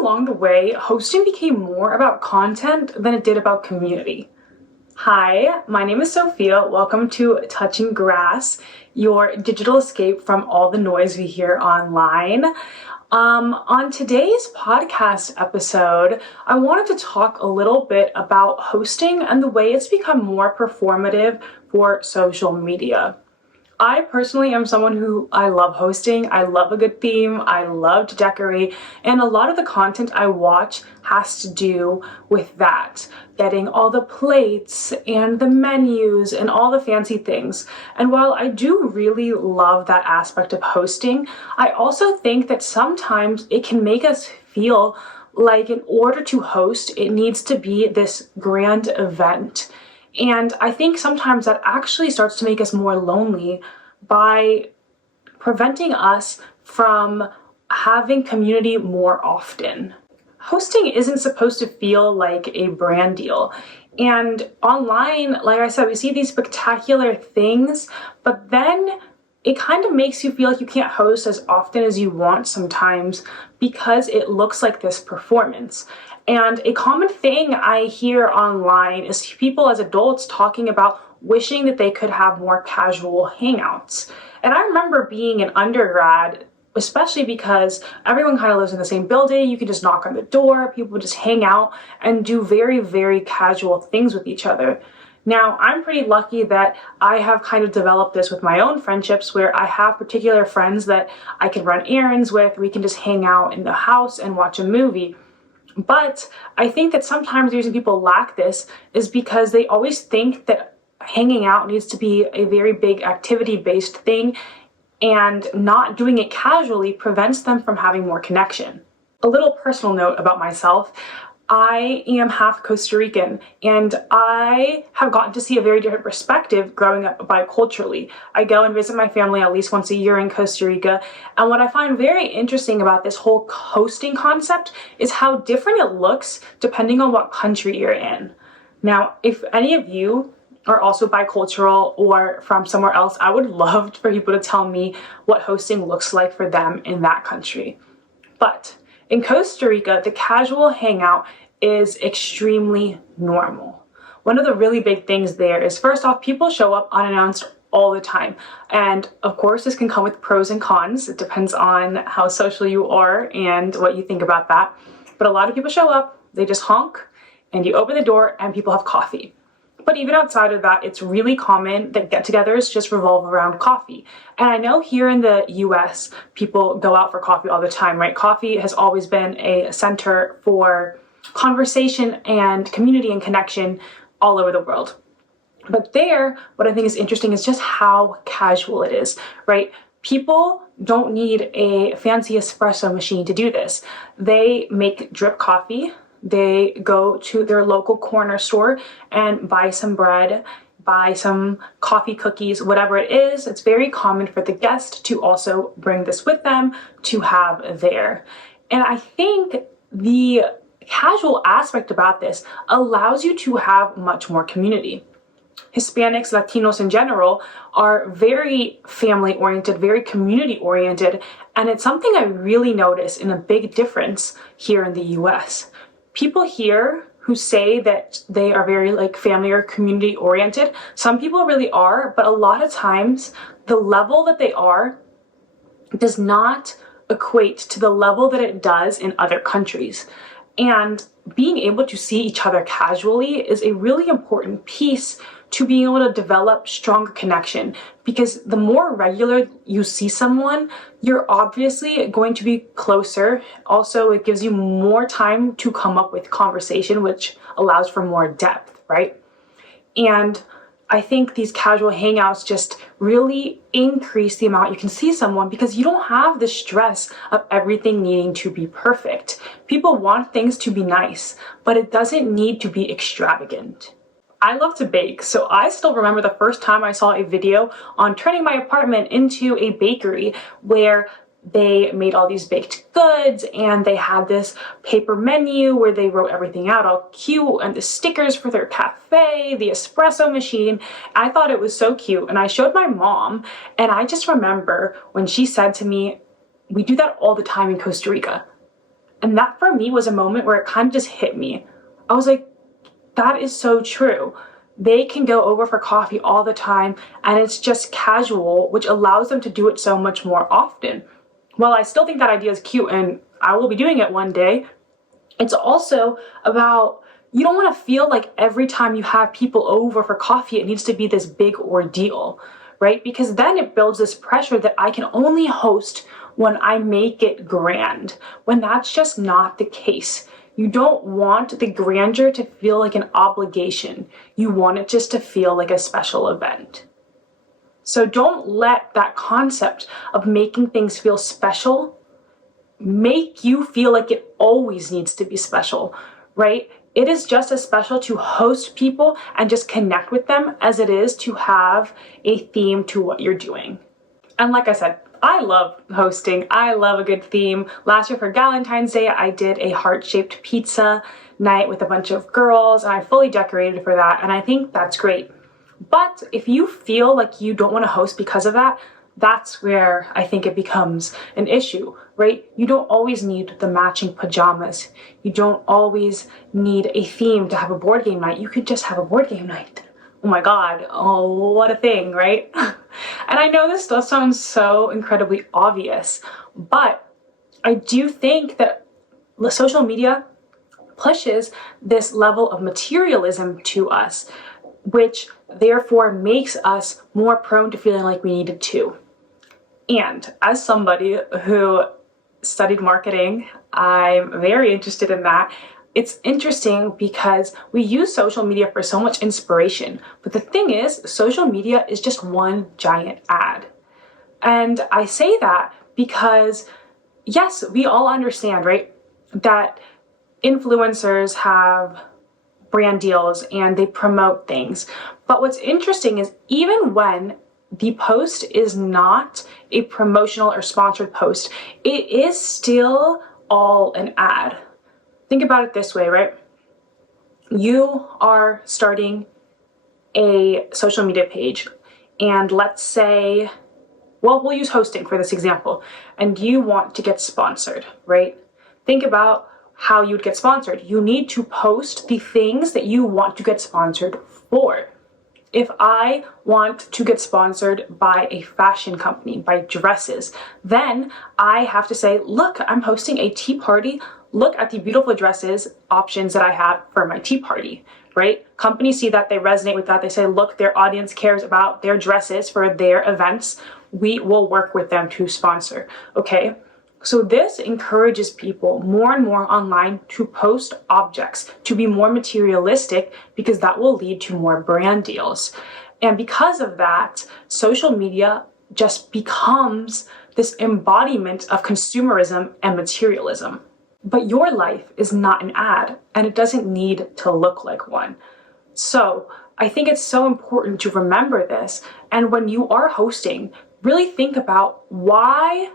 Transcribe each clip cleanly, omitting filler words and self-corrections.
along the way, hosting became more about content than it did about community. Hi, my name is Sophia. Welcome to Touching Grass, your digital escape from all the noise we hear online. On today's podcast episode, I wanted to talk a little bit about hosting and the way it's become more performative for social media. I personally am someone who I love hosting. I love a good theme. I love to decorate. And a lot of the content I watch has to do with that. Getting all the plates and the menus and all the fancy things. And while I do really love that aspect of hosting, I also think that sometimes it can make us feel like in order to host, it needs to be this grand event. And I think sometimes that actually starts to make us more lonely by preventing us from having community more often. Hosting isn't supposed to feel like a brand deal. And online, like I said, we see these spectacular things, but then it kind of makes you feel like you can't host as often as you want sometimes because it looks like this performance. And a common thing I hear online is people as adults talking about wishing that they could have more casual hangouts. And I remember being an undergrad, especially because everyone kind of lives in the same building. You can just knock on the door, people just hang out and do very, very casual things with each other. Now, I'm pretty lucky that I have kind of developed this with my own friendships where I have particular friends that I can run errands with. We can just hang out in the house and watch a movie. But I think that sometimes the reason people lack this is because they always think that hanging out needs to be a very big activity-based thing, and not doing it casually prevents them from having more connection. A little personal note about myself. I am half Costa Rican, and I have gotten to see a very different perspective growing up biculturally. I go and visit my family at least once a year in Costa Rica, and what I find very interesting about this whole hosting concept is how different it looks depending on what country you're in. Now, if any of you are also bicultural or from somewhere else, I would love for people to tell me what hosting looks like for them in that country. But in Costa Rica, the casual hangout is extremely normal. One of the really big things there is, first off, people show up unannounced all the time. And of course, this can come with pros and cons. It depends on how social you are and what you think about that. But a lot of people show up, they just honk, and you open the door and people have coffee. But even outside of that, it's really common that get-togethers just revolve around coffee. And I know here in the US, people go out for coffee all the time, right? Coffee has always been a center for conversation and community and connection all over the world. But there, what I think is interesting is just how casual it is, right? People don't need a fancy espresso machine to do this. They make drip coffee. They go to their local corner store and buy some bread, buy some coffee, cookies, whatever it is. It's very common for the guest to also bring this with them to have there. And I think the casual aspect about this allows you to have much more community. Hispanics, Latinos in general are very family oriented, very community oriented, and it's something I really notice in a big difference here in the US. People here who say that they are very family or community oriented, some people really are, but a lot of times the level that they are does not equate to the level that it does in other countries. And being able to see each other casually is a really important piece to being able to develop stronger connection, because the more regular you see someone, you're obviously going to be closer. Also, it gives you more time to come up with conversation, which allows for more depth, right? And I think these casual hangouts just really increase the amount you can see someone, because you don't have the stress of everything needing to be perfect. People want things to be nice, but it doesn't need to be extravagant. I love to bake, so I still remember the first time I saw a video on turning my apartment into a bakery where they made all these baked goods and they had this paper menu where they wrote everything out all cute, and the stickers for their cafe, the espresso machine. I thought it was so cute, and I showed my mom, and I just remember when she said to me, "We do that all the time in Costa Rica." And that for me was a moment where it kind of just hit me. I was like, that is so true. They can go over for coffee all the time and it's just casual, which allows them to do it so much more often. While I still think that idea is cute and I will be doing it one day, it's also about, you don't want to feel like every time you have people over for coffee, it needs to be this big ordeal, right? Because then it builds this pressure that I can only host when I make it grand, when that's just not the case. You don't want the grandeur to feel like an obligation. You want it just to feel like a special event. So don't let that concept of making things feel special make you feel like it always needs to be special, right? It is just as special to host people and just connect with them as it is to have a theme to what you're doing. And like I said, I love hosting. I love a good theme. Last year for Valentine's Day, I did a heart-shaped pizza night with a bunch of girls, and I fully decorated for that, and I think that's great. But if you feel like you don't want to host because of that, that's where I think it becomes an issue, right? You don't always need the matching pajamas. You don't always need a theme to have a board game night. You could just have a board game night. Oh my God, oh, what a thing, right? And I know this does sound so incredibly obvious, but I do think that the social media pushes this level of materialism to us, which therefore makes us more prone to feeling like we needed to. And as somebody who studied marketing, I'm very interested in that. It's interesting because we use social media for so much inspiration, but the thing is, social media is just one giant ad. And I say that because, yes, we all understand, right, that influencers have brand deals and they promote things. But what's interesting is even when the post is not a promotional or sponsored post, it is still all an ad. Think about it this way, right? You are starting a social media page, and let's say, well, we'll use hosting for this example, and you want to get sponsored, right? Think about how you would get sponsored. You need to post the things that you want to get sponsored for. If I want to get sponsored by a fashion company, by dresses, then I have to say, look, I'm hosting a tea party. Look at the beautiful dresses options that I have for my tea party, right? Companies see that, they resonate with that. They say, look, their audience cares about their dresses for their events. We will work with them to sponsor, okay? So this encourages people more and more online to post objects, to be more materialistic, because that will lead to more brand deals. And because of that, social media just becomes this embodiment of consumerism and materialism. But your life is not an ad, and it doesn't need to look like one. So I think it's so important to remember this. And when you are hosting, really think about, why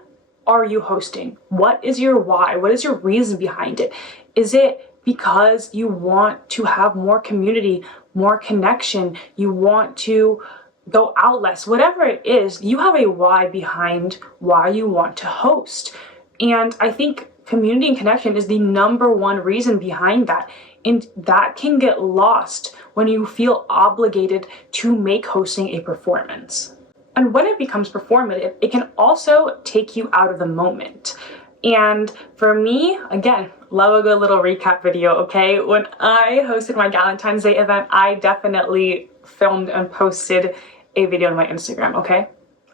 are you hosting? What is your why? What is your reason behind it? Is it because you want to have more community, more connection? You want to go out less? Whatever it is, you have a why behind why you want to host. And I think community and connection is the number one reason behind that. And that can get lost when you feel obligated to make hosting a performance. And when it becomes performative, it can also take you out of the moment. And for me, again, love a good little recap video, okay? When I hosted my Valentine's Day event, I definitely filmed and posted a video on my Instagram, okay?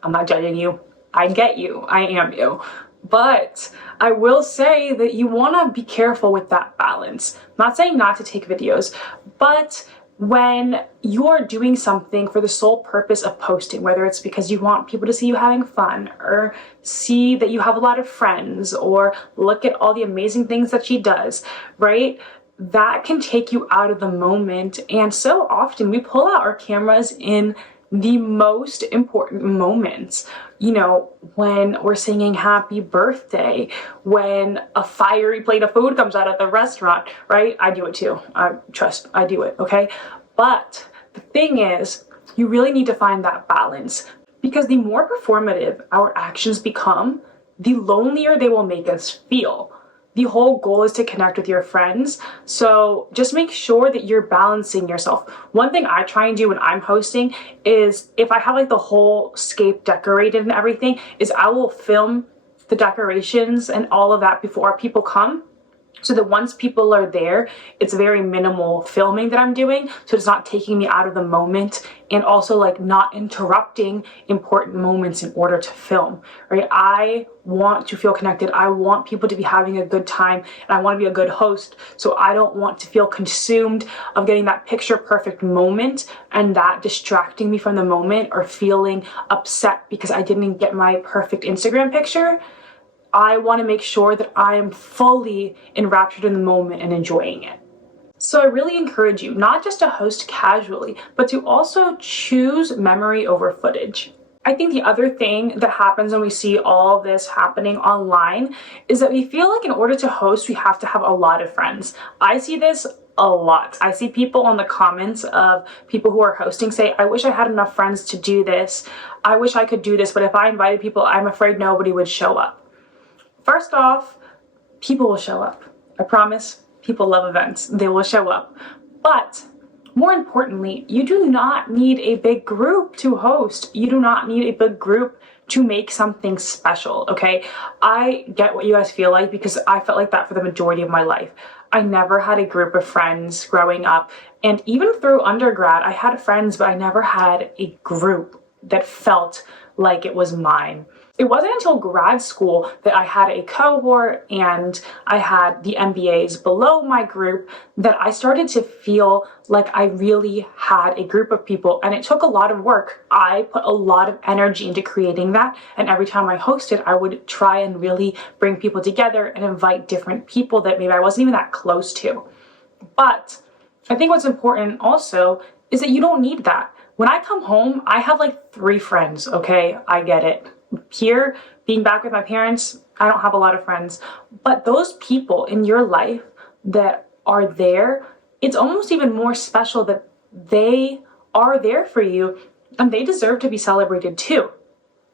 I'm not judging you. I get you. I am you. But I will say that you want to be careful with that balance. I'm not saying not to take videos, but when you're doing something for the sole purpose of posting, whether it's because you want people to see you having fun, or see that you have a lot of friends, or look at all the amazing things that she does, right? That can take you out of the moment. And so often we pull out our cameras in the most important moments. You know, when we're singing happy birthday, when a fiery plate of food comes out at the restaurant, right? I do it too. I do it, okay? But the thing is, you really need to find that balance, because the more performative our actions become, the lonelier they will make us feel. The whole goal is to connect with your friends. So just make sure that you're balancing yourself. One thing I try and do when I'm hosting is, if I have like the whole scape decorated and everything, is I will film the decorations and all of that before people come, so that once people are there, it's very minimal filming that I'm doing, so it's not taking me out of the moment, and also like not interrupting important moments in order to film, right? I want to feel connected. I want people to be having a good time, and I want to be a good host, so I don't want to feel consumed of getting that picture perfect moment and that distracting me from the moment, or feeling upset because I didn't get my perfect Instagram picture. I want to make sure that I am fully enraptured in the moment and enjoying it. So I really encourage you not just to host casually, but to also choose memory over footage. I think the other thing that happens when we see all of this happening online is that we feel like in order to host, we have to have a lot of friends. I see this a lot. I see people on the comments of people who are hosting say, I wish I had enough friends to do this. I wish I could do this, but if I invited people, I'm afraid nobody would show up. First off, people will show up. I promise, people love events. They will show up. But more importantly, you do not need a big group to host. You do not need a big group to make something special, okay? I get what you guys feel like, because I felt like that for the majority of my life. I never had a group of friends growing up. And even through undergrad, I had friends, but I never had a group that felt like it was mine. It wasn't until grad school that I had a cohort and I had the MBAs below my group that I started to feel like I really had a group of people, and it took a lot of work. I put a lot of energy into creating that, and every time I hosted, I would try and really bring people together and invite different people that maybe I wasn't even that close to. But I think what's important also is that you don't need that. When I come home, I have like 3 friends, okay? I get it. Here, being back with my parents, I don't have a lot of friends. But those people in your life that are there, it's almost even more special that they are there for you, and they deserve to be celebrated too.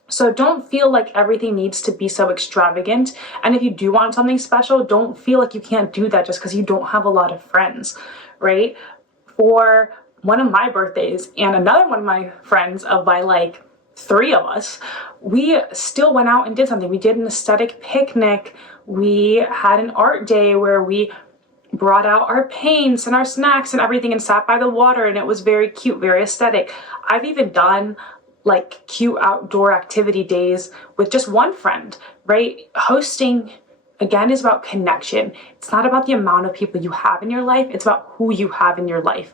So don't feel like everything needs to be so extravagant. And if you do want something special, don't feel like you can't do that just because you don't have a lot of friends, right? For one of my birthdays and another one of my friends, of my like 3 of us, we still went out and did something. We did an aesthetic picnic. We had an art day where we brought out our paints and our snacks and everything and sat by the water, and it was very cute, very aesthetic. I've even done like cute outdoor activity days with just one friend, right? Hosting, again, is about connection. It's not about the amount of people you have in your life. It's about who you have in your life.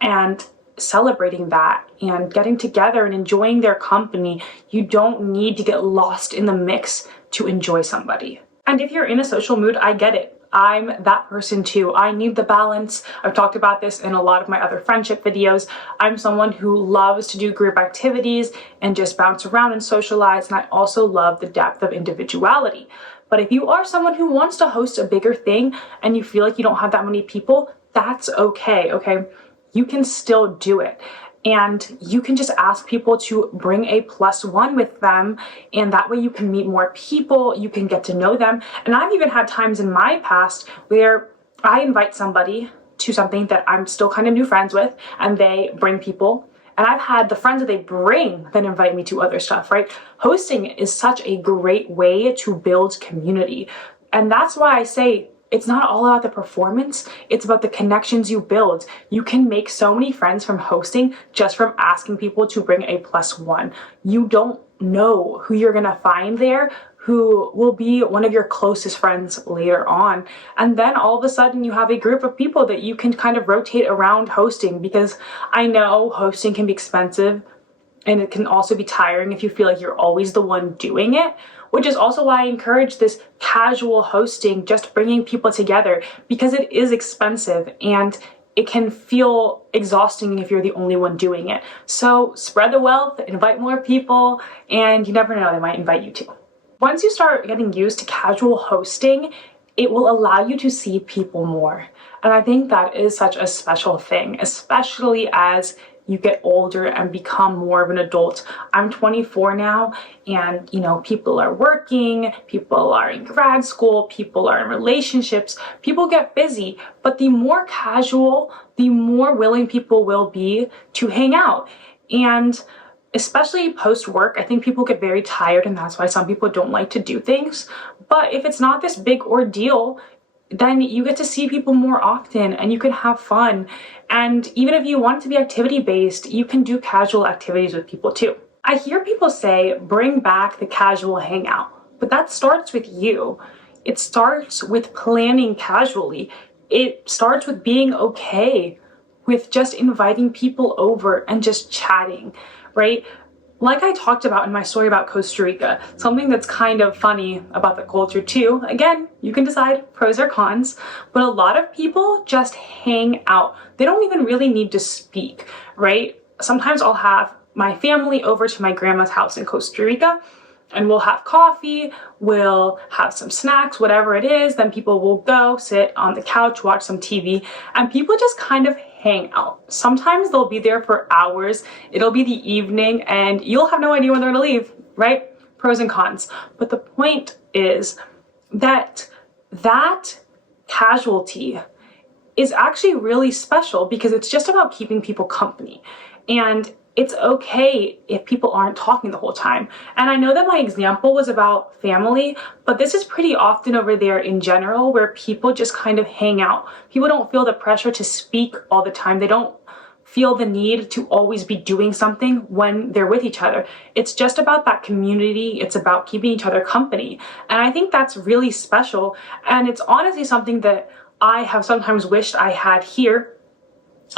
And celebrating that and getting together and enjoying their company. You don't need to get lost in the mix to enjoy somebody. And if you're in a social mood, I get it. I'm that person too. I need the balance. I've talked about this in a lot of my other friendship videos. I'm someone who loves to do group activities and just bounce around and socialize, and I also love the depth of individuality. But if you are someone who wants to host a bigger thing and you feel like you don't have that many people, that's okay, okay? You can still do it. And you can just ask people to bring a +1 with them, and that way you can meet more people, you can get to know them. And I've even had times in my past where I invite somebody to something that I'm still kind of new friends with, and they bring people. And I've had the friends that they bring then invite me to other stuff, right? Hosting is such a great way to build community. And that's why I say, it's not all about the performance, it's about the connections you build. You can make so many friends from hosting just from asking people to bring a +1. You don't know who you're gonna find there who will be one of your closest friends later on. And then all of a sudden you have a group of people that you can kind of rotate around hosting, because I know hosting can be expensive and it can also be tiring if you feel like you're always the one doing it, which is also why I encourage this casual hosting, just bringing people together, because it is expensive and it can feel exhausting if you're the only one doing it. So spread the wealth, invite more people, and you never know, they might invite you too. Once you start getting used to casual hosting, it will allow you to see people more. And I think that is such a special thing, especially as you get older and become more of an adult. I'm 24 now, and people are working, people are in grad school, people are in relationships, people get busy, but the more casual, the more willing people will be to hang out. And especially post work, I think people get very tired, and that's why some people don't like to do things. But if it's not this big ordeal, then you get to see people more often and you can have fun. And even if you want it to be activity based, you can do casual activities with people too. I hear people say, bring back the casual hangout, but that starts with you. It starts with planning casually. It starts with being okay with just inviting people over and just chatting, right? Like I talked about in my story about Costa Rica, something that's kind of funny about the culture too, again, you can decide pros or cons, but a lot of people just hang out. They don't even really need to speak, right? Sometimes I'll have my family over to my grandma's house in Costa Rica, and we'll have coffee, we'll have some snacks, whatever it is, then people will go sit on the couch, watch some TV, and people just kind of hang out. Sometimes they'll be there for hours, it'll be the evening, and you'll have no idea when they're gonna leave, right? Pros and cons. But the point is that casualty is actually really special because it's just about keeping people company. And it's okay if people aren't talking the whole time. And I know that my example was about family, but this is pretty often over there in general where people just kind of hang out. People don't feel the pressure to speak all the time. They don't feel the need to always be doing something when they're with each other. It's just about that community. It's about keeping each other company. And I think that's really special. And it's honestly something that I have sometimes wished I had here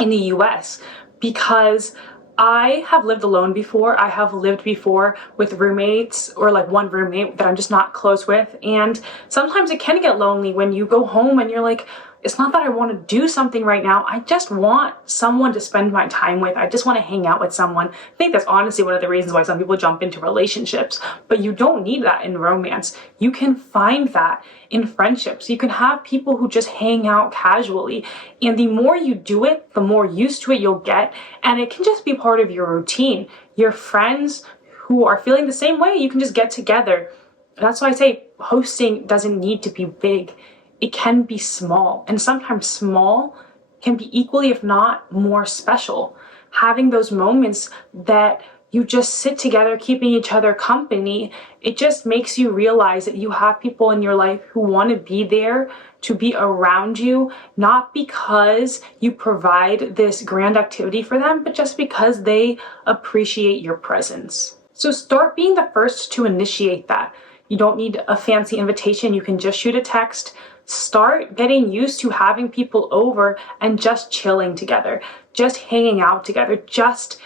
in the US, because I have lived alone before. I have lived before with roommates, or like one roommate that I'm just not close with. And sometimes it can get lonely when you go home and you're like, it's not that I want to do something right now. I just want someone to spend my time with. I just want to hang out with someone. I think that's honestly one of the reasons why some people jump into relationships, but you don't need that in romance. You can find that in friendships. You can have people who just hang out casually. And the more you do it, the more used to it you'll get. And it can just be part of your routine. Your friends who are feeling the same way, you can just get together. That's why I say hosting doesn't need to be big. It can be small, and sometimes small can be equally, if not more, special. Having those moments that you just sit together, keeping each other company, it just makes you realize that you have people in your life who want to be there, to be around you, not because you provide this grand activity for them, but just because they appreciate your presence. So start being the first to initiate that. You don't need a fancy invitation. You can just shoot a text. Start getting used to having people over and just chilling together, just hanging out together, just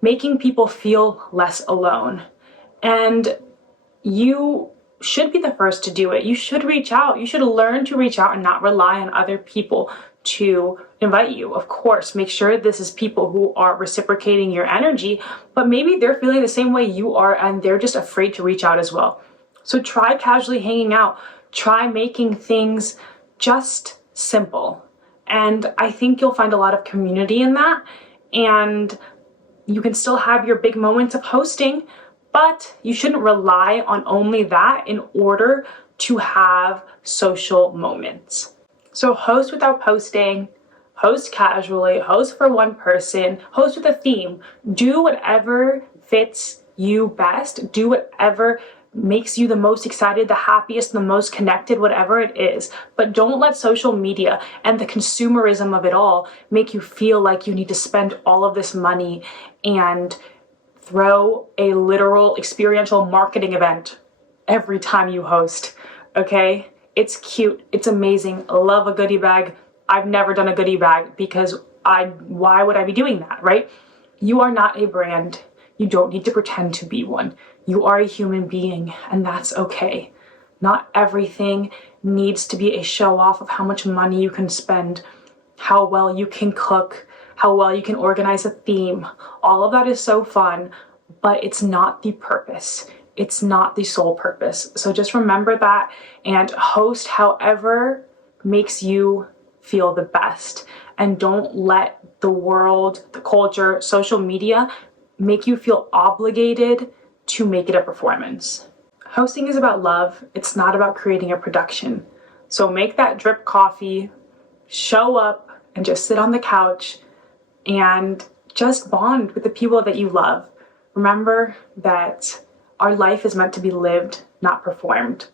making people feel less alone. And you should be the first to do it. You should reach out. You should learn to reach out and not rely on other people to invite you. Of course, make sure this is people who are reciprocating your energy, but maybe they're feeling the same way you are and they're just afraid to reach out as well. So try casually hanging out. Try making things just simple. And I think you'll find a lot of community in that. And you can still have your big moments of hosting, but you shouldn't rely on only that in order to have social moments. So host without posting, host casually, host for one person, host with a theme. Do whatever fits you best. Do whatever makes you the most excited, the happiest, the most connected, whatever it is. But don't let social media and the consumerism of it all make you feel like you need to spend all of this money and throw a literal experiential marketing event every time you host, okay? It's cute, it's amazing, love a goodie bag. I've never done a goodie bag because why would I be doing that, right? You are not a brand. You don't need to pretend to be one. You are a human being, and that's okay. Not everything needs to be a show off of how much money you can spend, how well you can cook, how well you can organize a theme. All of that is so fun, but it's not the purpose. It's not the sole purpose. So just remember that and host however makes you feel the best. And don't let the world, the culture, social media make you feel obligated to make it a performance. Hosting is about love. It's not about creating a production. So make that drip coffee, show up, and just sit on the couch and just bond with the people that you love. Remember that our life is meant to be lived, not performed.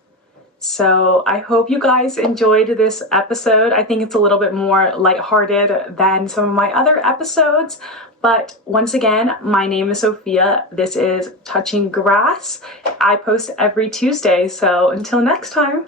So I hope you guys enjoyed this episode. I think it's a little bit more lighthearted than some of my other episodes. But once again, my name is Sophia. This is Touching Grass. I post every Tuesday. So until next time.